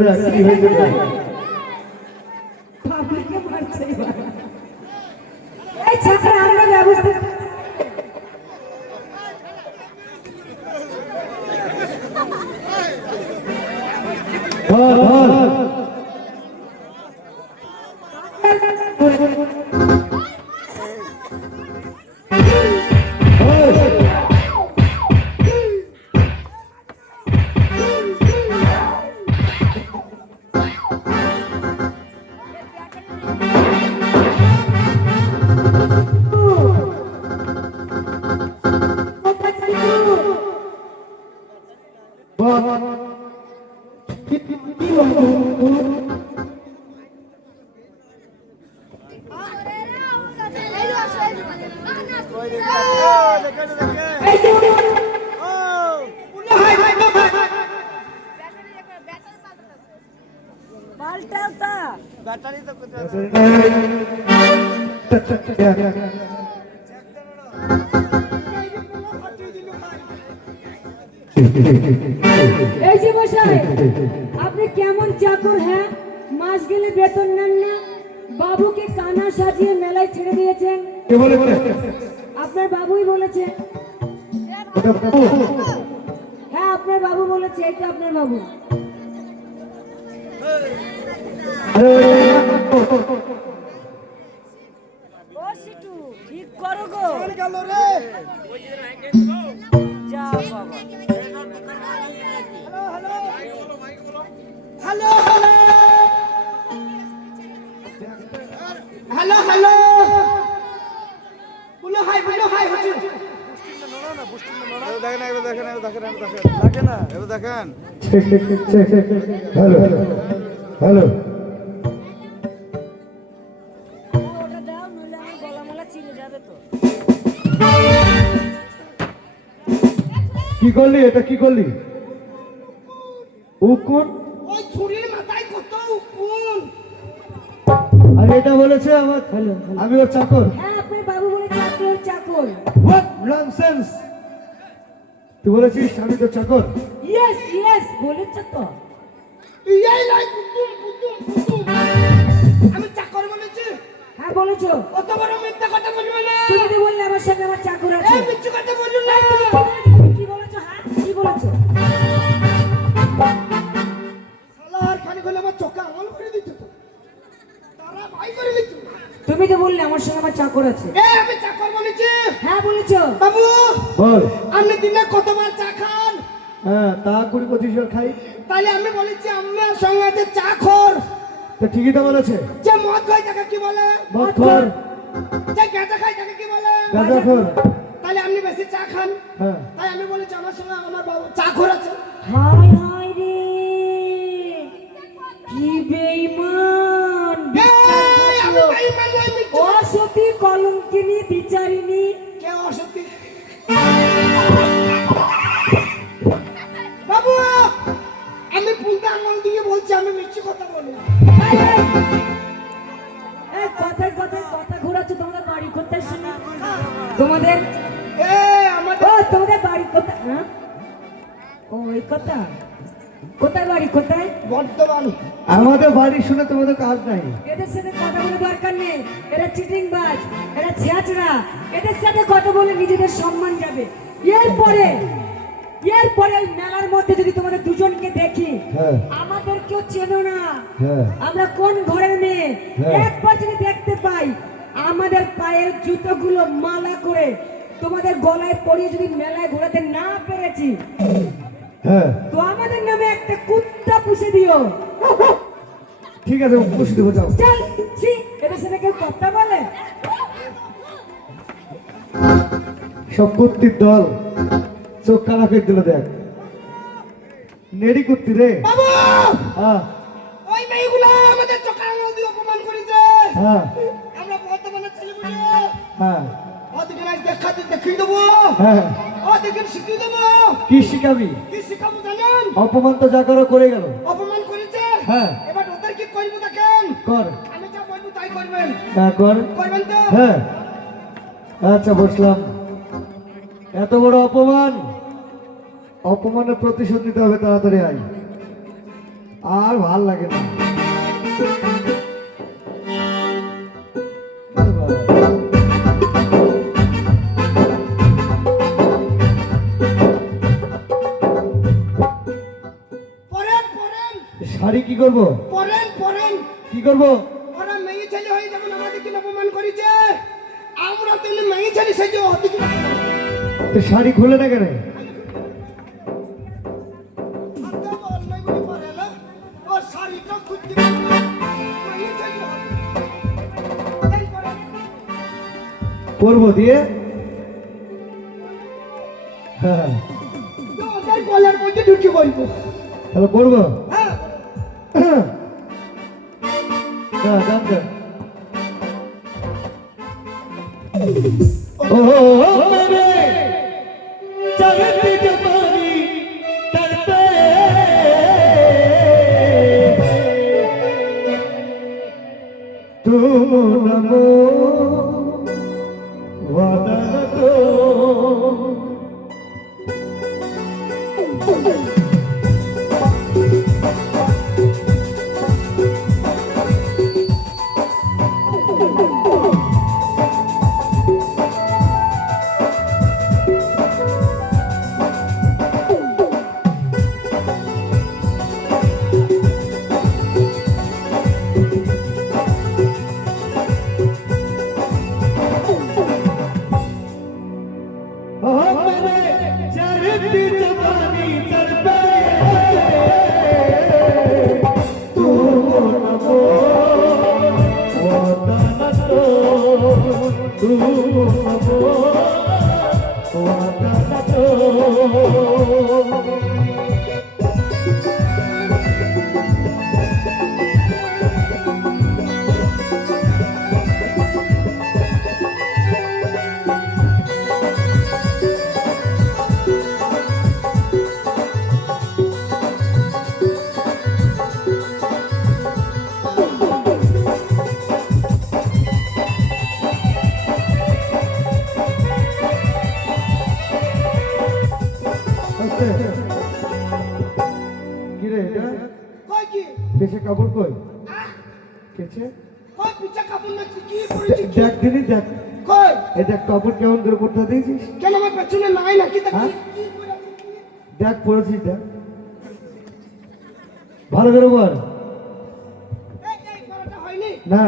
দেখ কি হয়েছে দেখ। পাবলিকে মারছে এবার। এই ছাত্র আমরা ব্যবস্থা ধর ধর ব্যাটারি তো এই যে মশাই আপনি কেমন চাকর? হ্যাঁ, মাস গেলে বেতন নেন না, বাবুকে কানা সাজিয়ে মেলায় ছেড়ে দিয়েছেন। কে বলে বলে আপনার বাবুই বলেছে। হ্যাঁ, আপনার বাবু বলেছে, এটা আপনার বাবু। ও সিটু ঠিক করো গো। গেল রে যা বাবা। হ্যালো হ্যালো হ্যালো বলো হাই হুজুর দেখেন এবার দেখেন দেখেন না এবার দেখেন হ্যালো হ্যালো ওটা দাও, নইলে আমার গলা মালা ছিঁড়ে যাবে তো। কি করলি? এটা কি করলি? উকুন? ওই ছুরির মাথায় কত উকুন। আর এটা বলেছে আমার আমি ওর চাকর। হ্যাঁ, আপনার বাবু বলেছে আপনি ওর চাকর। What nonsense! তুই বলেছিস আমি তো চাকর? ইয়েস বলেছে তো। এই লাই কুতুম আমি চাকর বলেছি? হ্যাঁ বলেছো। কত বড় মিথ্যা কথা বলবে না। তুমি তো বললে আমার সঙ্গে আমার চাকর আছে। এই মিথ্যা কথা বলুন না। তুমি কি বলেছো? হ্যাঁ, কি বলেছো? শালার খানি গলে আমার চোখে আঙুল করে দিত তো, তারা ভাই করে দিত। তুমি তো বললে আমার সঙ্গে আমার চাকর আছে। আমি চাকর বলেছি? হ্যাঁ বলেছো। বাবু বল। আপনি দিনে কতবার চা খান? হ্যাঁ, তা 20-25 বার খাই। তাহলে আমি বলেছি আমার সঙ্গে আছে চাকর। তো ঠিকই তো বলেছে। যে মদ খায় তাকে কি বলে? মদখোর। যে গাঁজা খায় তাকে কি বলে? গাঁজাখোর। তাহলে আপনি বেশি চা খান, হ্যাঁ। তাই আমি বলেছি আমার সঙ্গে আমার বাবু চাকর আছে। হায় রে, কি বেঈমান! এই, আমি বেঈমান নই, মিথ্যে। অসতী কলঙ্কিনী বিচারিণী। কে অসত্যি? বাবু আমি পুলটা আঙুল দিয়ে বলছি আমি মিথ্যে কথা বলি না। এই কথায় কথা ঘোরাচ্ছ। তোমাদের বাড়ি কোথায় শুনি? তোমাদের তোমাদের বাড়ি কোথায়? হ্যাঁ, ও এই কথা। কোথায় বাড়ি কোথায়? বর্তমান। আমাদের বাড়ি শুনে তোমাদের কাজ নাই। এদের সাথে কথা বলে দরকার নেই। এরা চিটিংবাজ, এরা ছেঁচড়া। এদের সাথে কথা বলে নিজেদের সম্মান যাবে। এরপরে ওই মেলার মধ্যে যদি তোমাদের দুজনকে দেখি, হ্যাঁ। আমাদের কেউ চেনো না, হ্যাঁ। আমরা কোন ঘরের মেয়ে, হ্যাঁ। একবার যদি দেখতে পাই, আমাদের পায়ের জুতোগুলো মালা করে তোমাদের গলায় পরিয়ে যদি মেলায় ঘোরাতে না পেরেছি, হ্যাঁ তো আমাদের নামে একটা কুত্তা পুষে দিও। ঠিক আছে, পুষে দেবো, যাও। চল, ছি, এদের সাথে কেউ কথা বলে? সব কুত্তির দল চোখ কানা করে দিল। দেখ নেড়ি কুত্তি রে। বাবু হ্যাঁ ওই মেয়েগুলো আমাদের চোখে আঙুল দিয়ে অপমান করেছে। হ্যাঁ আমরা বর্তমানের ছেলে বলি হ্যাঁ ওদিকে আজ দেখাতে দেখিয়ে দেবো, হ্যাঁ। ওদিকে শিখিয়ে দেবো। কি শিখাবি? কি শিখাবো জানেন? অপমান তো যা করো করে গেল। অপমান করেছে, হ্যাঁ। এবার ওদের কি করবো দেখেন। কর। আমি যা বলবো তাই করবেন। হ্যাঁ কর। করবেন তো? হ্যাঁ আচ্ছা, বসলাম। এত বড় অপমান, অপমানের প্রতিশোধ নিতে হবে, তাড়াতাড়ি আয়। আর ভাল লাগে না। পরেন পরেন শাড়ি কি করব? পরেন পরেন কি করব? ওরা মেয়ে ছেলে হয়ে যেমন আমাদেরকে অপমান করেছে, আমরা তেমনি মেয়ে ছেলে সেজে ওদিকে তো শাড়ি খুলে না কেন? পরবো দিয়ে হ্যাঁ গলার মধ্যে ঢুকে পড়বো। তাহলে পরবো। হ্যাঁ ओ मेरे चलती जवानी तड़पे तुम नमो वदन तो কেছে কাপড় কই? কেছে দেখ দিনি দেখ এই দেখ কাপড় কেমন করে পড়তে দিয়েছিস? কেন আমার পেছনে নাই নাকি? দেখ পড়েছিস দেখ ভালো করে বল। হয়নি না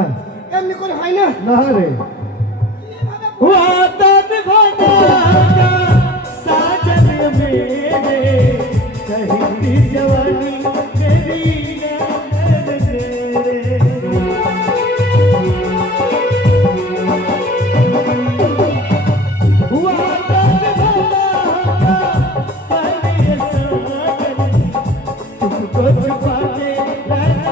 এমনি করে হয় না। না রে वादन भगाना साजन मेरे कहती जवानी तेरी नैन तेरे वादन भगाना पहले साजन तुमको छुपा के रहना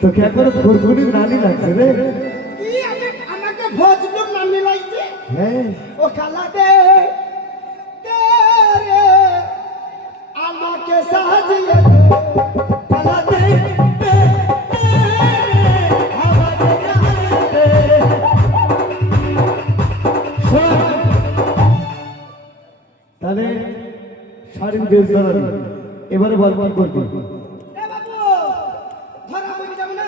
तो क्या करो फुरफुरी नानी लगते रे আমাকে ভজলুক নামি লাগছে। हैं ও কালা দে তেরে আমাকে সাজিয়ে দে কালা দে তাহলে শাড়ির বেশ ধরাবি এবারে বল কি করবি? এ বাবু ধরা পড়ে যাব না।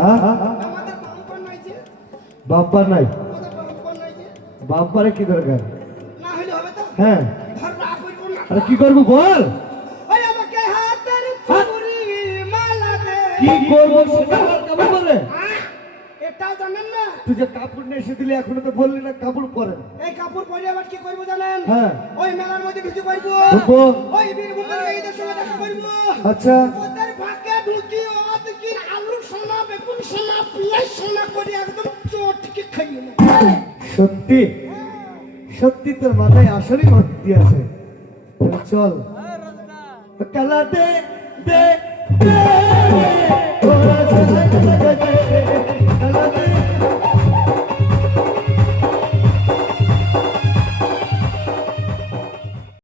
হ্যাঁ আমাদের বাম্পার নাই যে, বাম্পার নাই? আমাদের বাম্পার নাই যে, বাম্পারে কি দরকার? না হলে হবে তো। হ্যাঁ ধরা পড়ব না। আরে কি করবো বল? ওই আমাকে হাতের চুড়ি মালা দে। কি করবো সেটা আমার কাপড় বলে? এটাও জানেন না? তুই যে কাপড় নিয়ে এসে দিলি এখনো তো বললি না কাপড় পরেন। এই কাপড় পরে আবার কি করবো জানেন? হ্যাঁ ওই মেলার মধ্যে ঢুকে পড়বো। ঢুকবো। ওই বীরভূমের মেয়েদের সঙ্গে দেখা করবো। আচ্ছা ওদের ফাঁকে ঢুকি ওদিকে আলু সোনা বেগুন সোনা পেঁয়াজ সোনা করে একদম চটকে খাইয়ে নেবো। সত্যি সত্যি তোর মাথায় আসলেই ভক্তি আছে। তাহলে চল খেলা দে দে দে, ওরা সবাই